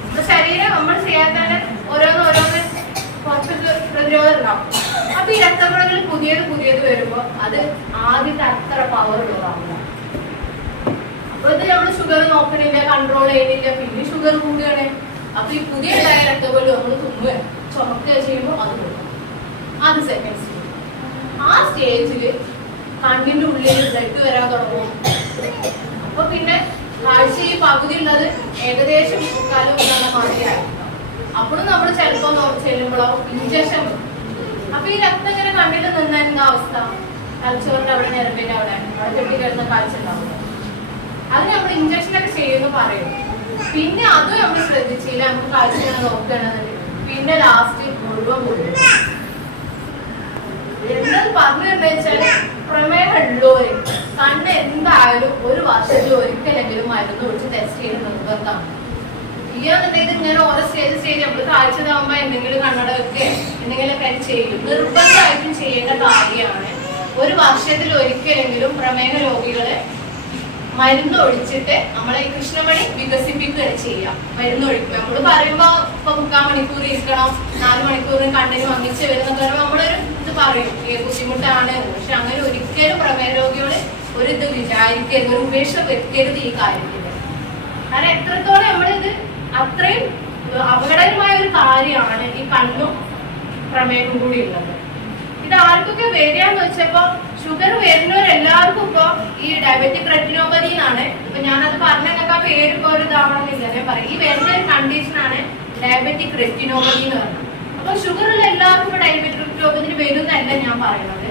നമ്മുടെ ശരീരം നമ്മൾ ചെയ്യാത്തതിന് ഓരോന്ന് കുറച്ചൊക്കെ പ്രതിരോധം ഉണ്ടാവും. അപ്പൊ ഈ രക്തക്കുഴലുകൾ പുതിയത് വരുമ്പോൾ അത് ആദ്യത്തെ അത്ര പവർ ഉള്ളതാവില്ല. അപ്പോഴത്തെ നമ്മൾ ഷുഗർ നോക്കണില്ല, കൺട്രോൾ ചെയ്യുന്നില്ല, പിന്നെ ഷുഗർ കൂടുകയാണ്. അപ്പൊ ഈ പുതിയ ഉണ്ടായ രക്തക്കൊല്ലം നമ്മൾ തുമ്മുക ചുമക്കുക ചെയ്യുമ്പോൾ അത് കൊടുക്കും. അത് സെക്കൻഡ് സ്റ്റേജ്. ആ സ്റ്റേജില് കണ്ണിന്റെ ഉള്ളിൽ ബ്ലഡ് വരാൻ തുടങ്ങും. അപ്പൊ പിന്നെ കാഴ്ച ഈ പകുതി ഉള്ളത് ഏകദേശം മുക്കാലും മാതിരിയായി. അപ്പോഴും നമ്മൾ ചിലപ്പോ ചെല്ലുമ്പോഴോ ഇഞ്ചക്ഷൻ വരും. അപ്പൊ ഈ രക്തം ഇങ്ങനെ കണ്ണിൽ നിന്നായിരുന്ന അവസ്ഥ, തലച്ചോറിന്റെ അവിടെ ഞരമ്പിന്റെ അവിടെ കെട്ടി കിടന്ന കാഴ്ച ഉണ്ടാവും. അത് നമ്മൾ ഇഞ്ചക്ഷൻ ഒക്കെ ചെയ്യുമെന്ന് പറയും. പിന്നെ അതും നമ്മൾ ശ്രദ്ധിച്ചില്ല, നമുക്ക് കാഴ്ച ഇങ്ങനെ നോക്കുകയാണെന്നുണ്ടെങ്കിൽ പിന്നെ ലാസ്റ്റ് മുഴുവൻ കൊടുക്കും. എന്താന്ന് പറഞ്ഞിട്ടുണ്ടെന്ന് വെച്ചാല് പ്രമേഹം ഉള്ളവര് കണ്ണ് എന്തായാലും ഒരു വർഷത്തിൽ ഒരിക്കലെങ്കിലും മരുന്ന് ഒഴിച്ച് ടെസ്റ്റ് ചെയ്ത് നിർബന്ധമാണ്. ഇയാന്നുണ്ടെങ്കിൽ ഇങ്ങനെ ഓരോ സ്റ്റേജ് നമ്മൾ കാഴ്ച താകുമ്പോ എന്തെങ്കിലും കണ്ണടയൊക്കെ എന്തെങ്കിലുമൊക്കെ ചെയ്യും. നിർബന്ധമായിട്ടും ചെയ്യേണ്ട കാര്യമാണ്. ഒരു വർഷത്തിൽ ഒരിക്കലെങ്കിലും പ്രമേഹ രോഗികളെ മരുന്ന് ഒഴിച്ചിട്ട് നമ്മളെ ഈ കൃഷ്ണമണി വികസിപ്പിക്കുകയാണ് ചെയ്യാം. മരുന്ന് ഒഴിക്കുക നമ്മൾ പറയുമ്പോ ഇപ്പൊ 3/4 മണിക്കൂർ ഇരിക്കണം, 4 മണിക്കൂറിന് കണ്ണിന് മങ്ങിച്ച് വരുന്ന പറയുമ്പോൾ നമ്മളൊരു ഇത് പറയും ബുദ്ധിമുട്ടാണ്. പക്ഷെ അങ്ങനെ ഒരിക്കലും പ്രമേഹ രോഗികള് ഒരു ഇത് വിചാരിക്കരുത്, ഒരു ഉപേക്ഷ വെക്കരുത് ഈ കാര്യത്തില്. കാരണം എത്രത്തോളം നമ്മളിത് അത്രയും അപകടകരമായ ഒരു കാര്യമാണ് ഈ കണ്ണും പ്രമേഹം കൂടി ഉള്ളത്. ഇത് ആർക്കൊക്കെ വരികയെന്ന് വെച്ചപ്പോ ഷുഗർ വരുന്നവരെല്ലാവർക്കും ഇപ്പൊ ഈ ഡയബറ്റിക് റെറ്റിനോപ്പതി എന്നാണ്. ഇപ്പൊ ഞാനത് പറഞ്ഞൊക്കെ ആ പേര് ഇപ്പൊ ഒരു ഇതാവണമെന്നില്ല, ഞാൻ പറയും. ഈ വരുന്ന ഒരു കണ്ടീഷനാണ് ഡയബറ്റിക് റെറ്റിനോപ്പതി എന്ന് പറഞ്ഞത്. അപ്പൊ ഷുഗർ ഉള്ള എല്ലാവർക്കും ഇപ്പൊ ഡയബറ്റിക് റെറ്റിനോപ്പതിന് വരുന്നതല്ല ഞാൻ പറയുന്നത്.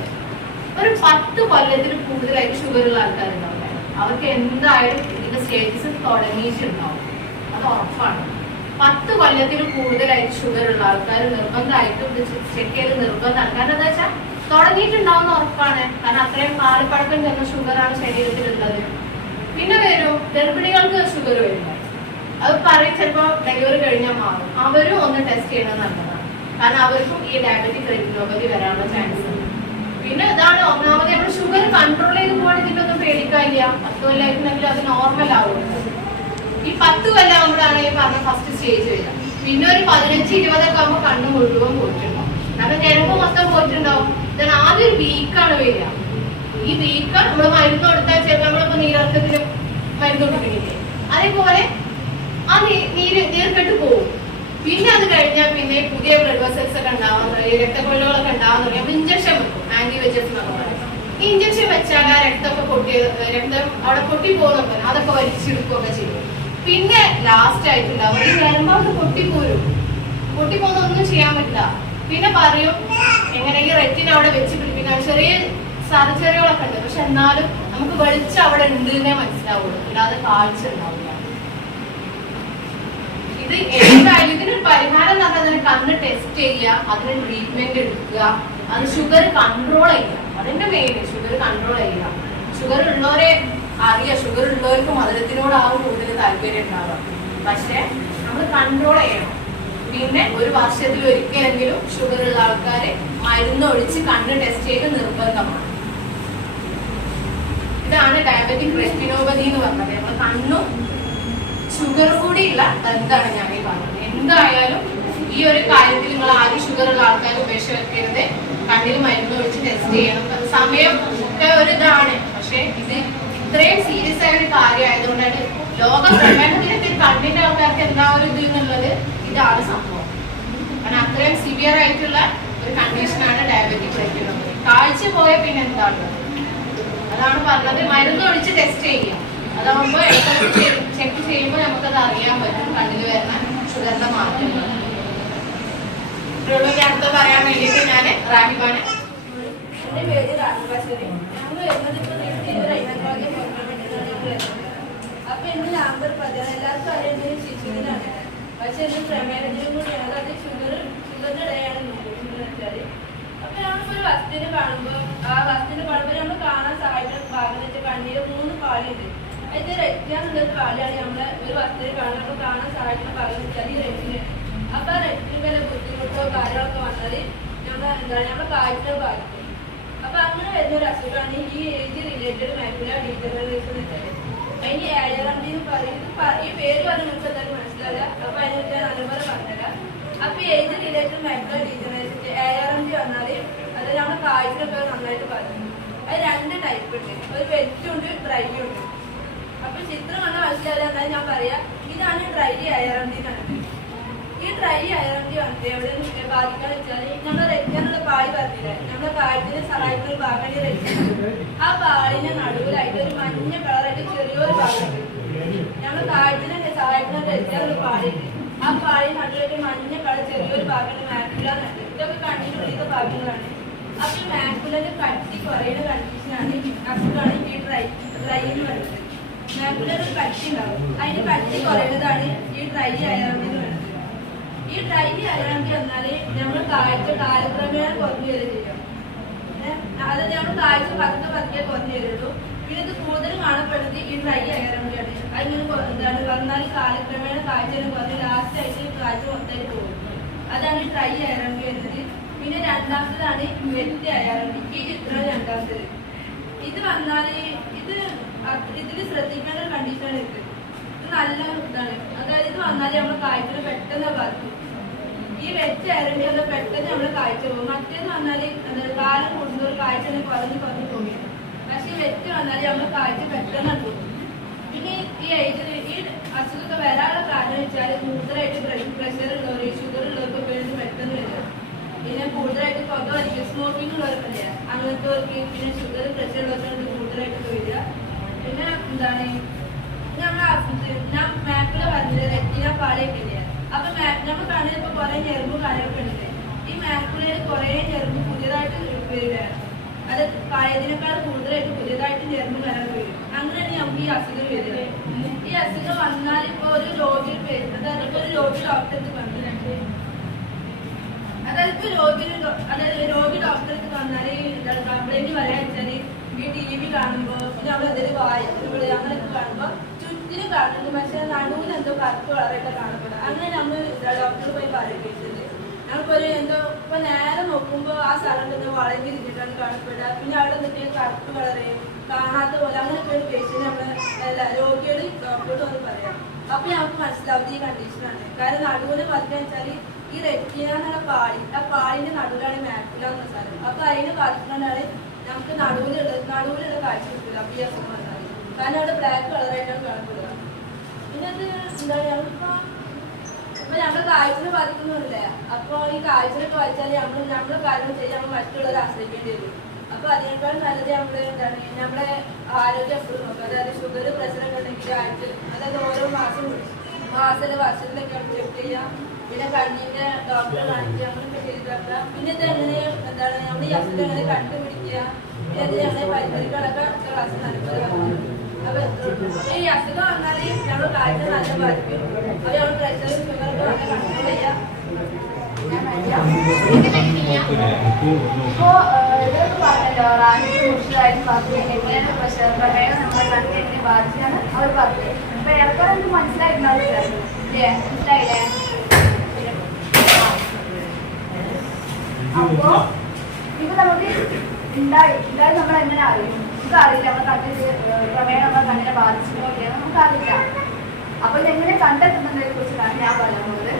ഒരു 10 കൊല്ലത്തിൽ കൂടുതലായിട്ട് ഷുഗർ ഉള്ള ആൾക്കാരുണ്ടാവില്ല, അവർക്ക് എന്തായാലും ഇതിന്റെ സ്റ്റേജസ് തുടങ്ങിയിട്ടുണ്ടാവും. അത് ഉറപ്പാണ്. 10 കൊല്ലത്തിൽ കൂടുതലായിട്ട് ഷുഗർ ഉള്ള ആൾക്കാർ നിർബന്ധമായിട്ടും ഇത് ചെക്ക് ചെയ്ത് നിർബന്ധമാണ്. കാരണം എന്താ വെച്ചാൽ തുടങ്ങിയിട്ടുണ്ടാവുന്ന ഉറപ്പാണ്. കാരണം അത്രയും കാലപ്പഴക്കം ചെന്ന ഷുഗറാണ് ശരീരത്തിലുള്ളത്. പിന്നെ വരും ഗർഭിണികൾക്ക് ഷുഗർ വരുന്നത്. അത് പറയും ചിലപ്പോ ഡെലിവറി കഴിഞ്ഞാൽ മാറും. അവരും ഒന്ന് ടെസ്റ്റ് ചെയ്യണം നല്ലതാണ്. കാരണം അവർക്കും ഈ ഡയബറ്റിക് റെറ്റിനോപ്പതി വരാനുള്ള ചാൻസ് ഉണ്ട്. പിന്നെ ഇതാണ് ഒന്നാമത് നമ്മൾ ഷുഗർ കൺട്രോൾ ചെയ്ത് പോകണം. ഇതിലൊന്നും പേടിക്കാനില്ല. 10 കൊല്ലമായിട്ടുണ്ടെങ്കിൽ അത് നോർമൽ ആവും. ഈ 10 കൊല്ലമാകുമ്പോഴാണ് ഈ പറഞ്ഞ ഫസ്റ്റ് സ്റ്റേജ് വരിക. പിന്നെ ഒരു 15-20 ആകുമ്പോൾ കണ്ണ് മുഴുവൻ പോയിട്ടുണ്ടാവും. കാരണം ഞരമ്പ് മൊത്തം പോയിട്ടുണ്ടാവും. ഇതാണ് ആദ്യം ഒരു വീക്കാണ് വരിക. ഈ വീക്ക് നമ്മൾ മരുന്ന് കൊടുത്താൽ ചിലപ്പോൾ നമ്മളിപ്പോ നീരർക്കത്തിന് മരുന്ന് കൊടുക്കുന്നില്ലേ, അതേപോലെ ആ നീർക്കെട്ട് പോകും. പിന്നെ അത് കഴിഞ്ഞാൽ പിന്നെ പുതിയ ബ്ലഡ് വെസൽസ് ഒക്കെ ഉണ്ടാവാൻ തുടങ്ങി, രക്തക്കൊഴലുകളൊക്കെ ഉണ്ടാവാൻ തുടങ്ങി. അപ്പൊ ഇഞ്ചക്ഷൻ വെക്കും, ആന്റിബയോട്ടിക്സ് എന്നൊക്കെ പറയും. ഈ ഇഞ്ചക്ഷൻ വെച്ചാൽ ആ രക്തമൊക്കെ രക്തം അവിടെ പൊട്ടിപ്പോകുന്നൊക്കെ അതൊക്കെ വലിച്ചെടുക്കുകയൊക്കെ ചെയ്യും. പിന്നെ ലാസ്റ്റ് ആയിട്ടുണ്ടാവും ഈ ഞരമ്പ് പൊട്ടിപ്പോരും. പൊട്ടിപ്പോകുന്ന ഒന്നും ചെയ്യാൻ പറ്റില്ല. പിന്നെ പറയും എങ്ങനെ ഈ റെറ്റിന അവിടെ വെച്ച് പിടിപ്പിക്കാൻ ചെറിയ സർജറികളൊക്കെ ഉണ്ട്. പക്ഷെ എന്നാലും നമുക്ക് വെളിച്ചം അവിടെ ഉണ്ട് എന്നേ മനസ്സിലാവുള്ളൂ, അല്ലാതെ കാഴ്ച ഉണ്ടാവില്ല. ഇത് എന്തായാലും ഇതിനൊരു പരിഹാരം എന്ന് പറഞ്ഞാൽ കണ്ണ് ടെസ്റ്റ് ചെയ്യുക, അതിന് ട്രീറ്റ്മെന്റ് എടുക്കുക, അത് ഷുഗർ കൺട്രോൾ ചെയ്യുക. അതിന്റെ മെയിൻ ഷുഗർ കൺട്രോൾ ചെയ്യുക. ഷുഗർ ഉള്ളവരെ അറിയാം, ഷുഗർ ഉള്ളവർക്ക് മധുരത്തിനോടാവും കൂടുതൽ താല്പര്യം ഉണ്ടാവുക. പക്ഷെ നമ്മൾ കൺട്രോൾ ചെയ്യണം. പിന്നെ ഒരു വർഷത്തിൽ ഒരിക്കലെങ്കിലും ഷുഗർ ഉള്ള ആൾക്കാര് മരുന്ന് ഒഴിച്ച് കണ്ണ് ടെസ്റ്റ് ചെയ്ത് നിർബന്ധമാണ്. ഇതാണ് ഡയബറ്റിക് റെറ്റിനോപ്പതി എന്ന് പറഞ്ഞത്. നമ്മൾ കണ്ണും ഷുഗർ കൂടിയുള്ള ബന്ധമാണ് ഞാൻ ഈ പറഞ്ഞത്. എന്തായാലും ഈ ഒരു കാര്യത്തിൽ നിങ്ങൾ ആദ്യം ഷുഗർ ഉള്ള ആൾക്കാർ ഉപേക്ഷ വെക്കരുത്. കണ്ണിൽ മരുന്ന് ഒഴിച്ച് ടെസ്റ്റ് ചെയ്യണം. സമയം ഒക്കെ ഒരു ഇതാണ്, പക്ഷെ ഇത് ഇത്രയും സീരിയസ് ആയ ഒരു കാര്യമായതുകൊണ്ടാണ് ലോക പ്രമേഹ ദിനത്തിൽ കണ്ണിന്റെ ആൾക്കാർക്ക് എന്താ ഒരു ഇത് എന്നുള്ളത് ഇതാണ് സംഭവം. കാരണം അത്രയും സിവിയർ ആയിട്ടുള്ള ഒരു കണ്ടീഷനാണ് ഡയബറ്റിക് റെറ്റിനോപ്പതി. കാഴ്ച പോയ പിന്നെ എന്താണ് അതാണ് പറഞ്ഞത്. മരുന്ന് ഒഴിച്ച് ടെസ്റ്റ് ചെയ്യുക. അതാവുമ്പോൾ ചെക്ക് ചെയ്യുമ്പോൾ നമുക്കത് അറിയാൻ പറ്റും കണ്ണിൽ വരുന്ന ഷുഗറിന്റെ മാറ്റങ്ങൾ. ഇത്രയുള്ളൂ അടുത്ത് പറയാൻ വേണ്ടിയിട്ട് ഞാൻ റാഹിബാണ്. എന്റെ പേര് റാഹിബാശ്ശേരി. ഞങ്ങൾ അപ്പൊ എന്റെ നമ്പർ 10 എല്ലാവർക്കും അറിയുന്നത് ശിശുവിനാണ്. പക്ഷെ എന്റെ പ്രമേഹത്തിനും കൂടിയാണ്. അത് ഷുഗറിന്റെ ഇടയാണ് വെച്ചാല്. അപ്പൊ നമ്മളിപ്പോ ഒരു വസ്തുവിനെ കാണുമ്പോ നമ്മൾ കാണാൻ സഹായിക്കുന്ന ഭാഗം വെച്ചാൽ കണ്ണില് 3 പാളിയുണ്ട്. അതിന്റെ റെറ്റിനാന്നുള്ളൊരു പാളിയാണ് നമ്മളെ ഒരു വസ്തുവിനെ നമ്മൾ കാണാൻ സഹായിക്കുന്ന ഭാഗം വെച്ചാൽ ഈ റെറ്റിന്. അപ്പൊ ആ റെറ്റിന് വല്ല ബുദ്ധിമുട്ടോ കാര്യങ്ങളൊക്കെ വന്നാല് നമ്മളെ കാഴ്ച ബാധിക്കും. അപ്പൊ അങ്ങനെ വരുന്ന ഒരു അസുഖമാണ് ഈ ഏജ് റിലേറ്റഡ് മാക്യുലർ ഡീജനറേഷൻ എന്ന് വെച്ചാൽ. അതിന് ARMD എന്ന് പറയും. ഈ പേര് പറഞ്ഞ് നമുക്ക് എന്തായാലും മനസ്സിലാവില്ല. അപ്പൊ അതിനെപ്പറ്റി ഞാൻ നല്ലപോലെ പറഞ്ഞുതരാം. അപ്പൊ age related macular degeneration ARMD വന്നാല് അത് നമ്മുടെ കാഴ്ചയൊക്കെ നന്നായിട്ട് ബാധിക്കും. അത് 2 ടൈപ്പ് ഉണ്ട്. ഒരു വെറ്റും ഉണ്ട്, ഡ്രൈയും ഉണ്ട്. അപ്പൊ ചിത്രം കണ്ട മനസ്സിലാവില്ല. എന്നാലും ഞാൻ പറയാം, ഇതാണ് ഡ്രൈ അയറണ്ടി കണക്ക്. ഈ ഡ്രൈ അയറണ്ടി വന്നിട്ട് എവിടെ ബാധിക്കാന്ന് വെച്ചാൽ നമ്മുടെ റെറ്റിനുള്ള പാളി പറഞ്ഞില്ലേ, നമ്മുടെ കാഴ്ചയുടെ സഹായിക്കുന്ന ഒരു ഭാഗമാണ് റെറ്റിന. ആ പാളിന്റെ നടുവിലായിട്ട് ഒരു മഞ്ഞ കളറായിട്ട് ചെറിയൊരു ഭാഗമുണ്ട്. നമ്മുടെ കാഴ്ചനെ സഹായിക്കുന്ന റെറ്റിനുള്ള പാളിയുണ്ട്. ആ പാളി നടുവിലായിട്ട് മഞ്ഞ കളർ ചെറിയൊരു ഭാഗമാണ് മാക്കുല എന്നുണ്ട്. ഇതൊക്കെ കണ്ണിനുള്ളിലത്തെ ഭാഗങ്ങളാണ്. അപ്പൊ ഈ മാക്കുലന്റെ കട്ടി കുറയുന്ന കണ്ടീഷനാണ് അസുഖമാണ് ഈ ഡ്രൈ എന്ന് പറയുന്നത്. മാക്കുലൊരു കട്ടി ഉണ്ടാവും, അതിന്റെ കട്ടി കുറയുന്നതാണ് ഈ ഡ്രൈ അയറണ്ടി എന്ന് പറയുന്നത്. ഈ ഡ്രൈ അയറണ്ടി വന്നാല് നമ്മൾ കാഴ്ച കാലക്രമേണ കുറഞ്ഞു വരിക ചെയ്യും. അത് നമ്മൾ കാഴ്ച പതുക്കെ കുറഞ്ഞു വരുള്ളൂ. പിന്നെ ഇത് കൂടുതൽ കാണപ്പെടുന്നത് ഈ ഡ്രൈ അയറണ്ടിയാണ്. അതിങ്ങനെ എന്താണ് വന്നാൽ കാലക്രമേണ കാഴ്ച കുറഞ്ഞ് ലാസ്റ്റ് ആയിട്ട് കാഴ്ച മൊത്തമായിട്ട് പോകും. അതാണ് ഈ ഡ്രൈ അയറണ്ടി വരുന്നത്. പിന്നെ രണ്ടാമത്തതാണ് വെറ്റ് അയറണ്ടി. ഈ ചിത്രം രണ്ടാമത്തത്. ഇത് വന്നാല് ഇതിൽ ശ്രദ്ധിക്കേണ്ട ഒരു കണ്ടീഷനാണ്. ഇത് നല്ല ഇതാണ്. അതായത് ഇത് വന്നാൽ നമ്മൾ കാഴ്ച പെട്ടെന്ന് ബാധിക്കും. ഈ വെറ്റ് അയറണ്ടി വന്നാൽ പെട്ടെന്ന് നമ്മൾ കാഴ്ച പോകും. മറ്റേന്ന് വന്നാൽ കാലം കൂടുന്നൊരു കാഴ്ച കുറഞ്ഞു പോകുകയാണ്. പക്ഷെ വെറ്റ് വന്നാൽ നമ്മൾ കാഴ്ച പെട്ടെന്ന് പോകും. പിന്നെ ഈ അസുഖമൊക്കെ വരാനുള്ള കാരണം വെച്ചാൽ കൂടുതലായിട്ട് പ്രഷർ ഉള്ളവർ, ഷുഗർ ഉള്ളവർക്കൊക്കെ പെട്ടെന്ന് വരിക. പിന്നെ കൂടുതലായിട്ട് പുക വലിക്കുക, സ്മോക്കിംഗ് ഉള്ളവർക്കല്ല അങ്ങനത്തെവർക്ക്, പിന്നെ ഷുഗർ പ്രഷർ ഉള്ളവർക്കാണ് കൂടുതലായിട്ട് വരിക. പിന്നെ എന്താണ് ഞാൻ മാപ്പില് പറഞ്ഞത് റെറ്റിന പാളിയൊക്കെ ഇല്ല. അപ്പൊ നമ്മൾ കണ്ണിലിപ്പോ കുറെ ഞെറുമ്പ് കാര്യമൊക്കെ ഉണ്ട്. ഈ മാപ്പിലയിൽ കുറെ ഞെറുമ്പ് പുതിയതായിട്ട് വരികയാണ്. അത് പഴയതിനേക്കാൾ കൂടുതലായിട്ട് പുതിയതായിട്ട് ഞെറുമ്പ് കാര്യങ്ങൾ വരും. അങ്ങനെയാണ് നമുക്ക് ഈ അസുഖം വരിക. ഈ അസുഖം വന്നാൽ ഇപ്പൊ ഒരു രോഗിയുടെ പേര്, അതായത് ഇപ്പൊ ഒരു രോഗി ഡോക്ടർക്ക് വന്നിട്ടുണ്ട്. അതായത് രോഗി ഡോക്ടർക്ക് വന്നാല് എന്താണ് കംപ്ലൈന്റ് പറയാൻ വെച്ചാല് ഈ TV കാണുമ്പോ, പിന്നെ അവിടെ എന്തെങ്കിലും വായിക്കുമ്പോൾ അങ്ങനെയൊക്കെ കാണുമ്പോ ചുറ്റിനും കാണുന്നുണ്ട്, പക്ഷെ നടുവിന് എന്തോ കറുപ്പ് കളറായിട്ട് കാണപ്പെടുക. അങ്ങനെ നമ്മൾ ഡോക്ടർ പോയി പറയുന്നത് നമ്മളിപ്പോ ഒരു എന്തോ ഇപ്പൊ നേരെ നോക്കുമ്പോ ആ സ്ഥലം തന്നെ വളഞ്ഞു തിരിഞ്ഞിട്ടാണ് കാണപ്പെടുക. പിന്നെ അവിടെ എന്തൊക്കെയാണ് കറുപ്പ് കളറ് കാണാത്ത പോലെ അങ്ങനെയൊക്കെ ഒരു പേഷ്യന്റ് നമ്മള് രോഗിയോട് ഡോക്ടറോട് വന്ന് പറയാം. അപ്പൊ ഞങ്ങൾക്ക് മനസ്സിലാവുന്നത് ഈ കണ്ടീഷനാണ്. കാരണം നടുവിന് ബാധിക്കുക വെച്ചാൽ ഈ റെറ്റിന എന്നുള്ള പാളി, ആ പാളിന്റെ നടുവിലാണ് മാക്കുല എന്ന സ്ഥലം. അപ്പൊ അതിന് ബാധിക്കുന്നതാണ് നമുക്ക് നടുവിലുള്ള കാഴ്ച കിട്ടില്ല. അപ്പൊ ഈ അസുഖം വന്നാൽ കാരണം അവിടെ ബ്ലാക്ക് കളറായിട്ടാണ് കാണപ്പെടുക. പിന്നെ അത് എന്താണ് ഞങ്ങളിപ്പോ നമ്മുടെ കാഴ്ചനെ ബാധിക്കുന്നില്ല. അപ്പൊ ഈ കാഴ്ചനൊക്കെ വായിച്ചാൽ നമ്മളെ കാര്യം ചെയ്ത് നമ്മൾ മറ്റുള്ളവരെ ആശ്രയിക്കേണ്ടി വരും. അപ്പൊ അതിനേക്കാൾ നല്ലത് നമ്മുടെ ആരോഗ്യം എപ്പോഴും നോക്കുക. അതായത് ഷുഗർ പ്രഷറൊക്കെ ഉണ്ടെങ്കിൽ അതായത് ഓരോ വർഷത്തിലൊക്കെ നമ്മൾ ചെക്ക് ചെയ്യാം. പിന്നെ കണ്ണിന്റെ ഡോക്ടറെ കാണിക്കുക, അങ്ങനെയൊക്കെ ചെയ്തിട്ട്. പിന്നെ ഇത് എങ്ങനെ നമ്മൾ ഈ അസുഖം എങ്ങനെ കണ്ടുപിടിക്കുക, പിന്നെ അത് ഞങ്ങളെ പരിഹരിക്കാനൊക്കെ ക്ലാസ് നടക്കുന്നത്. അപ്പൊ ഈ അസുഖം വന്നാൽ നമ്മൾ കാഴ്ച നല്ല ബാധിക്കും. അപ്പൊ നമ്മൾ പ്രഷറും ഷുഗറൊക്കെ നല്ല കൺട്രോൾ ചെയ്യാം. ഇപ്പോ ഇതൊക്കെ പറഞ്ഞല്ലോ, റാണിക്ക് മുഷിലായിട്ട് പറഞ്ഞു എങ്ങനെയാണ് പ്രഷർ പ്രമേയം നമ്മുടെ കണ്ണിനെ ബാധിച്ചാണ് അവർ പറഞ്ഞത്. അപ്പൊ ഏറെക്കുറെ എനിക്ക് മനസ്സിലായിട്ടുണ്ടാവും അല്ലേ? മനസ്സിലായില്ലേ? അപ്പോ ഇത് നമുക്ക് ഉണ്ടായി നമ്മൾ എങ്ങനെ അറിയും? നമുക്ക് അറിയില്ല നമ്മുടെ കണ്ണിന് പ്രമേയം നമ്മുടെ കണ്ണിനെ ബാധിച്ചിട്ടോ ഇല്ല, നമുക്ക് അറിയില്ല. അപ്പൊ ഇതെങ്ങനെ കണ്ടെത്തുന്നതിനെ കുറിച്ചാണ് ഞാൻ പറയുന്നത്.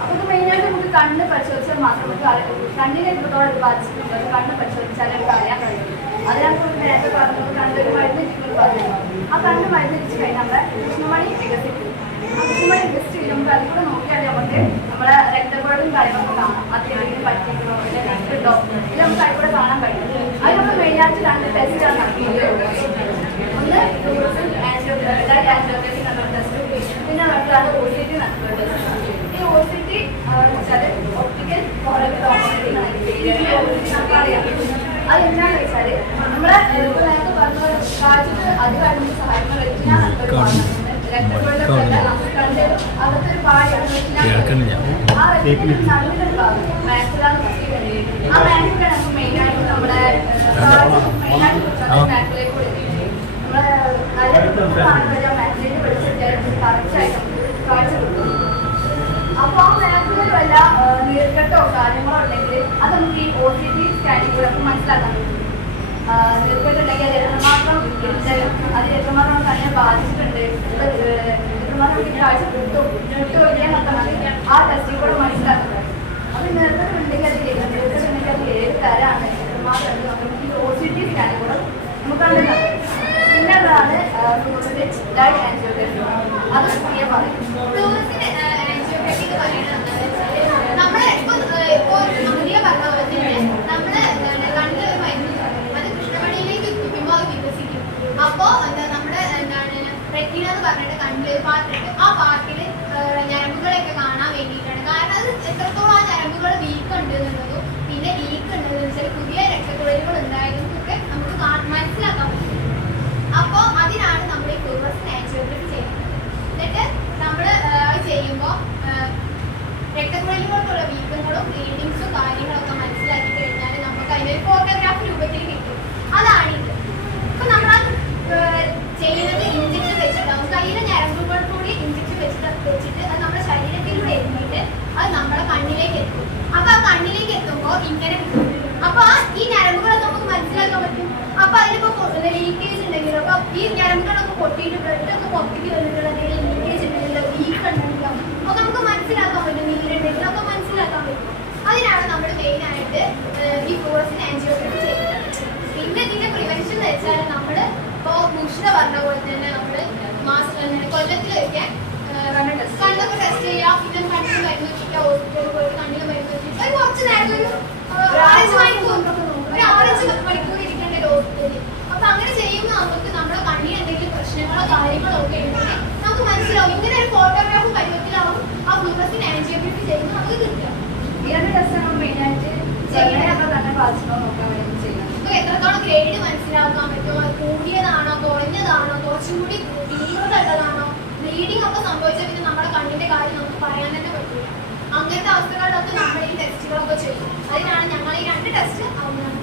അപ്പൊ ഇത് മെയിനായിട്ട് നമുക്ക് കണ്ണ് പരിശോധിച്ചാൽ മാത്രം നമുക്ക് കണ്ണിനെ എത്രത്തോളം ഇത് ബാധിച്ചിട്ടുണ്ട് കണ്ണ് പരിശോധിച്ചാൽ നമുക്ക് അറിയാൻ കഴിയും. അതിനകത്ത് നേരത്തെ പറഞ്ഞത് കണ്ടൊരു മരുന്ന് ഇരിക്കുന്നത് പറഞ്ഞു. ആ കണ്ണ് മരുന്ന് ഇരിച്ചു കഴിഞ്ഞാൽ നമ്മുടെ കൃഷ്ണമണി വികസിക്കും. ആ കൃഷ്ണമണി വികസിച്ച് നമുക്ക് അതിൽ കൂടെ നോക്കിയാൽ നമുക്ക് നമ്മളെ രക്തക്കുഴലും കാര്യങ്ങളൊക്കെ കാണാം. അതിലെന്തെങ്കിലും പറ്റിക്കണോ അല്ലെങ്കിൽ നെറ്റുണ്ടോ ഇത് നമുക്ക് അതിൽ കൂടെ കാണാൻ കഴിയും. അത് നമ്മൾ മെയിനായിട്ട് രണ്ട് ടെസ്റ്റാണ് നടത്തിയിട്ടുള്ളത്. ഒന്ന് ആൻജിയോഗ്രാഫി നടത്തുന്ന ടെസ്റ്റ്, പിന്നെ മറ്റൊരാണ് OCT നടത്തുന്ന ടെസ്റ്റ്. ഈ OCT വെച്ചാൽ ഒപ്റ്റിക്കൽ കോറോമറ്റോമി നമുക്കറിയാം. അതെന്താണെന്ന് വെച്ചാൽ നമ്മളെ നേരത്തെ പറഞ്ഞ കാഴ്ചക്ക് അധികമായിട്ട് നമുക്ക് സഹായിക്കുന്ന റെറ്റിന നല്ലൊരു ഭാഗമാണ്. അകത്തെ ഒരു പാടിയാണ് ആ റെറ്റിനയുടെ നടുവിലൊരു ഭാഗം മാക്കുലാന്ന് പറയുന്നത്. ആ മാക്കുല നമുക്ക് മെയിനായിട്ട് നമ്മുടെ മെയിനായിട്ട് മാക്കുലയിൽ കൂടെ നമ്മളെ നല്ല മാക്കുലയിൽ പഠിച്ചിട്ട് കറക്റ്റായിട്ട് നമുക്ക് കാഴ്ച കൊടുക്കും. അപ്പോൾ ആ മാക്കുലയിൽ വല്ല നീർക്കെട്ടോ കാര്യങ്ങളോ ഉണ്ടെങ്കിൽ അത് നമുക്ക് ഈ OCT സ്കാനിൽ കൂടെ നമുക്ക് മനസ്സിലാക്കാൻ പറ്റും. നീർക്കെട്ടുണ്ടെങ്കിൽ അത് എത്രമാത്രം അത് എത്രമാത്രം തന്നെ ബാധിച്ചിട്ടുണ്ട്, എത്രമാത്രം കാഴ്ച വിട്ടുപോയില്ലേ എന്നൊക്കെ നമുക്ക് ആ ടെസ്റ്റിൽ കൂടെ മനസ്സിലാക്കുന്നത്. അപ്പോൾ നീർക്കെട്ടുണ്ടെങ്കിൽ അത് നീർക്കെട്ടുണ്ടെങ്കിൽ അത് ഏത് തരമാണ് എത്രമാത്രം നമുക്ക് ഈ OCT സ്കാനിൽ കൂടെ നമുക്ക് കണ്ടെത്താം. പിന്നുള്ളതാണ് ഡാഡ് ആൻജിയോഗ്രഫി. അത് പ്രിയ പറയും. ആൻജിയോഗ്രഫി എന്ന് പറയുന്നത് നമ്മളെ ഇപ്പൊ അമൂല്യ പറഞ്ഞ പോലെ തന്നെ നമ്മള് കണ്ണിൽ ഒരു മരുന്ന് അത് കൃഷ്ണമണിയിലേക്ക് എത്തിക്കുമ്പോൾ അത് വികസിക്കും. അപ്പോ നമ്മുടെ റെറ്റിന എന്ന് പറഞ്ഞിട്ട് കണ്ണിൽ ഒരു പാർട്ടുണ്ട്. ആ പാർട്ടിൽ ഞരമ്പുകളെയൊക്കെ കാണാൻ വേണ്ടിയിട്ടാണ്. കാരണം അത് എത്രത്തോളം ആ ഞരമ്പുകൾ വീക്ക് ഉണ്ട് എന്നുള്ളതും പിന്നെ വീക്ക് ഉണ്ടെന്ന് വെച്ചാൽ പുതിയ രക്തക്കുഴലുകൾ ഉണ്ടായതൊക്കെ നമുക്ക് മനസ്സിലാക്കാൻ പറ്റും. അപ്പോൾ അതിനാണ് നമ്മൾ ഈ ഫ്ലൂറസെന്റ് ആൻജിയോഗ്രഫി ചെയ്യുന്നത്. എന്നിട്ട് നമ്മൾ ചെയ്യുമ്പോൾ രക്തക്കുഴലുകൾക്കുള്ള വീക്കങ്ങളും ബ്ലീഡിങ്സും കാര്യങ്ങളൊക്കെ മനസ്സിലാക്കി കഴിഞ്ഞാൽ നമുക്ക് അതിനൊരു ഫോട്ടോഗ്രാഫ് രൂപത്തിൽ കിട്ടും. അതാണിത്. ഇപ്പൊ നമ്മൾ ചെയ്യുന്നത് ഇഞ്ചക്ഷൻ വെച്ചിട്ടാവും. കയ്യിലെ ഞരമ്പുകൾ കൂടി ഇഞ്ചക്ഷൻ വെച്ചിട്ട് അത് നമ്മുടെ ശരീരത്തിലൂടെ എത്തിയിട്ട് അത് നമ്മുടെ കണ്ണിലേക്ക് എത്തും. അപ്പൊ ആ കണ്ണിലേക്ക് എത്തുമ്പോൾ ഇങ്ങനെ കിട്ടും. അപ്പൊ ഈ ഞരമ്പുകൾ നമുക്ക് മനസ്സിലാക്കാൻ പറ്റും. അപ്പൊ അതിനിപ്പോ ലീക്കേജ് ഉണ്ടെങ്കിലോ അപ്പൊ ഈ ഞരമ്പുകളൊക്കെ പൊട്ടിയിട്ട് ബ്ലഡൊക്കെ പൊട്ടിക്ക് വന്നിട്ടുള്ള എന്തെങ്കിലും ലീക്കേജ് ഉണ്ടെങ്കിലോ വീക്ക് ഉണ്ടെങ്കിലോ ഒക്കെ നമുക്ക് മനസ്സിലാക്കാൻ പറ്റും. നീരുണ്ടെങ്കിലോ ഒക്കെ മനസ്സിലാക്കാൻ പറ്റും. അതിനാണ് നമ്മൾ മെയിൻ ആയിട്ട് ഈ ഫ്ലൂറസെന്റ് ആൻജിയോഗ്രഫി ചെയ്യുന്നത്. പിന്നെ ഇതിന്റെ പ്രിവെൻഷൻ എന്ന് വെച്ചാൽ നമ്മള് ഇപ്പോ മുഷിത പറഞ്ഞ പോലെ തന്നെ നമ്മള് കൊല്ലത്തിലൊക്കെ കണ്ണൊക്കെ ടെസ്റ്റ് ചെയ്യാം. പിന്നെ കണ്ണിന് മരുന്ന് വെച്ചിട്ട് ഹോസ്പിറ്റലിൽ പോയിട്ട് കണ്ണിന് മരുന്ന് വെച്ചിട്ട് അത് കുറച്ച് നേരം ഒരു 6 മണിക്കൂർ ഇരിക്കേണ്ട ഒരു ഹോസ്പിറ്റലിൽ. അപ്പൊ അങ്ങനെ ചെയ്യുമ്പോൾ നമുക്ക് നമ്മുടെ കണ്ണിന് എന്തെങ്കിലും പ്രശ്നങ്ങളോ കാര്യങ്ങളോ ഒക്കെ ഉണ്ടെങ്കിൽ നമുക്ക് മനസ്സിലാവും. ഇങ്ങനെ ഒരു ഫോട്ടോഗ്രാഫ് പരുവത്തിലാവും ആ ഫ്ലൂറസെന്റ് ആൻജിയോഗ്രഫി ചെയ്യുമ്പോൾ നമുക്ക് കിട്ടുക. ഏത് ടെസ്റ്റാണ് മെയിനായിട്ട് ചെയ്യുന്നത് തന്നെ ബാധിച്ചോ നോക്കാൻ വേണ്ടി ചെയ്യുന്നത്. നമുക്ക് എത്രത്തോളം ഗ്രേഡ് മനസ്സിലാക്കാൻ പറ്റുമോ, കൂടിയതാണോ കുറഞ്ഞതാണോ കുറച്ചും കൂടി വീക്കുള്ളതാണോ ബ്ലീഡിംഗ് ഒക്കെ സംഭവിച്ചാൽ പിന്നെ നമ്മുടെ കണ്ണിന്റെ കാര്യം നമുക്ക് പറയാൻ തന്നെ പറ്റില്ല. അങ്ങനത്തെ അവസ്ഥകളിലൊക്കെ നമ്മൾ ഈ ടെസ്റ്റുകളൊക്കെ ചെയ്യും. അതിനാണ് ഞങ്ങൾ ഈ 2 ടെസ്റ്റ് ആവുന്നത്.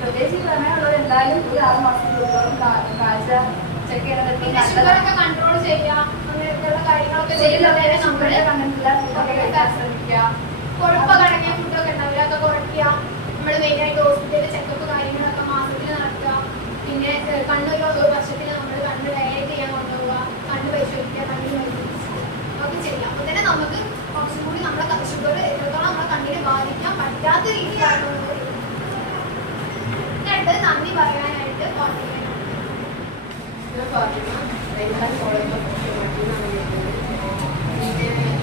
പ്രത്യേകിച്ച് പറയാനുള്ളത് എന്തായാലും ഒരു 6 മാസത്തിലോളം കാഴ്ച ചെക്ക് ചെയ്യണം. പിന്നെ ഷുഗറൊക്കെ കൺട്രോൾ ചെയ്യുക, അങ്ങനെയൊക്കെയുള്ള കാര്യങ്ങളൊക്കെ ചെയ്യുന്നവരെ നമ്മൾ ശ്രമിക്കുക. കൊഴുപ്പൊക്കെ അടങ്ങിയ ഫുഡൊക്കെ ഉണ്ടാവില്ല അതൊക്കെ കുറയ്ക്കുക. നമ്മൾ മെയിനായിട്ട് ഹോസ്പിറ്റലിൽ ചെക്കപ്പ് കാര്യങ്ങളൊക്കെ മാസത്തിൽ നടത്തുക. പിന്നെ കണ്ണൊരു വർഷത്തിൽ നമ്മൾ കണ്ണ് ഡയറ്റ് ചെയ്യാൻ കൊണ്ടുപോവുക, കണ്ണ് പരിശോധിക്കുക, കണ്ണിന് ഒക്കെ ചെയ്യാം. അപ്പോൾ തന്നെ നമുക്ക് കുറച്ചും കൂടി നമ്മളെ ഷുഗർ എത്രത്തോളം നമ്മളെ കണ്ണിനെ ബാധിക്കാൻ പറ്റാത്ത രീതിയിലാണ്. എന്നിട്ട് നന്ദി പറയാനായിട്ട്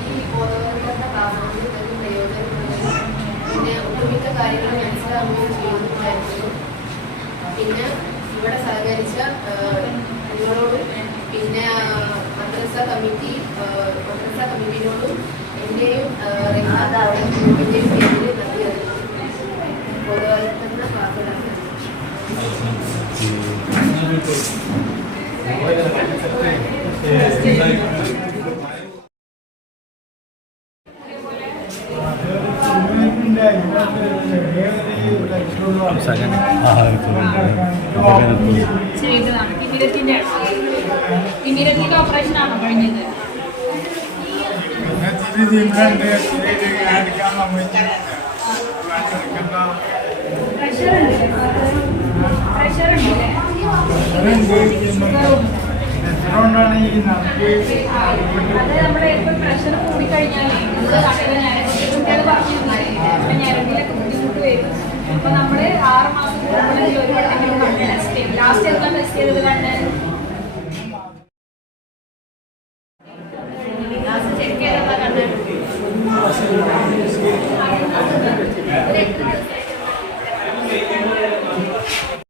ഈ ബോധവൽക്കരണ പ്രാധാന്യം തന്നെ പ്രയോജനപ്പെടുന്നത്. പിന്നെ ഒട്ടുമിക്ക കാര്യങ്ങൾ മനസ്സിലാവുകയും ചെയ്യുന്നതായിരുന്നു. പിന്നെ ഇവിടെ സഹകരിച്ച നിങ്ങളോടും പിന്നെ മദ്രസ കമ്മിറ്റിയോടും എൻ്റെയും ഗ്രൂപ്പിൻ്റെയും പേരിൽ നന്ദി അറിയിക്കുന്നു. ബോധവൽക്കരണ ക്ലാസ്സുകളാണ്. ചെയ്തതാണ് തിമിരത്തിന്റെ ഓപ്പറേഷൻ ആണോ കഴിഞ്ഞത്? അതുകൊണ്ടാണ് ഈ അത് നമ്മുടെ ഇപ്പം പ്രഷർ കൂടിക്കഴിഞ്ഞാലേ നമ്മൾ കുട്ടികൾ പറഞ്ഞിരുന്നില്ലേ ഞരമ്പിലൊക്കെ ബുദ്ധിമുട്ട് വരും. അപ്പൊ നമ്മള് 6 മാസം കൂടുമ്പോഴെങ്കിലും ഒരു വട്ടെങ്കിലും കണ്ണ് ടെസ്റ്റ് ചെയ്യും. ലാസ്റ്റ് എന്താ ടെസ്റ്റ് ചെയ്തത് കണ്ണ് ചെക്ക് ചെയ്തതാ കണ്ണ്.